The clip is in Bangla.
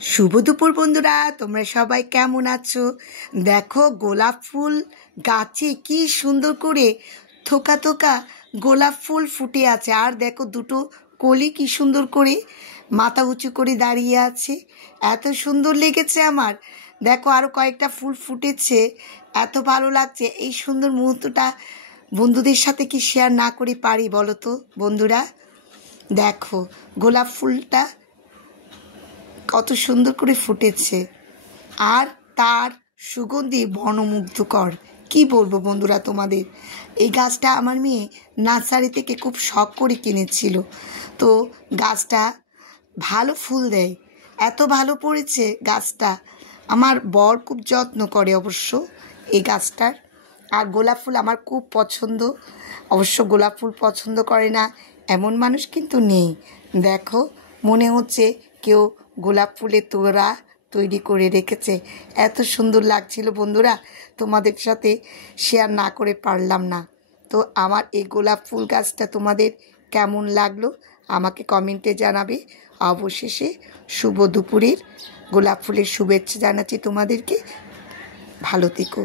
শুভ দুপুর বন্ধুরা, তোমরা সবাই কেমন আছো? দেখো গোলাপ ফুল গাছে কি সুন্দর করে থোকা থোকা গোলাপ ফুল ফুটে আছে। আর দেখো দুটো কলি কি সুন্দর করে মাথা উঁচু করে দাঁড়িয়ে আছে। এত সুন্দর লেগেছে আমার। দেখো আরও কয়েকটা ফুল ফুটেছে, এত ভালো লাগছে। এই সুন্দর মুহূর্তটা বন্ধুদের সাথে কি শেয়ার না করে পারি বলো তো বন্ধুরা? দেখো গোলাপ ফুলটা কত সুন্দর করে ফুটেছে, আর তার সুগন্ধি মনোমুগ্ধকর। কি বলবো বন্ধুরা তোমাদের, এই গাছটা আমার মেয়ে নার্সারি থেকে খুব শখ করে কিনেছিল। তো গাছটা ভালো ফুল দেয়, এত ভালো পড়েছে গাছটা। আমার বর খুব যত্ন করে অবশ্য এই গাছটার। আর গোলাপ ফুল আমার খুব পছন্দ। অবশ্য গোলাপ ফুল পছন্দ করে না এমন মানুষ কিন্তু নেই। দেখো মনে হচ্ছে কেউ গোলাপ ফুলের তোড়া তৈরি করে রেখেছে। এত সুন্দর লাগছিল বন্ধুরা, তোমাদের সাথে শেয়ার না করে পারলাম না। তো আমার এই গোলাপ ফুল গাছটা তোমাদের কেমন লাগলো আমাকে কমেন্টে জানাবে। অবশেষে শুভ দুপুরের গোলাপ ফুলের শুভেচ্ছা জানাচ্ছি তোমাদেরকে। ভালো থেকো।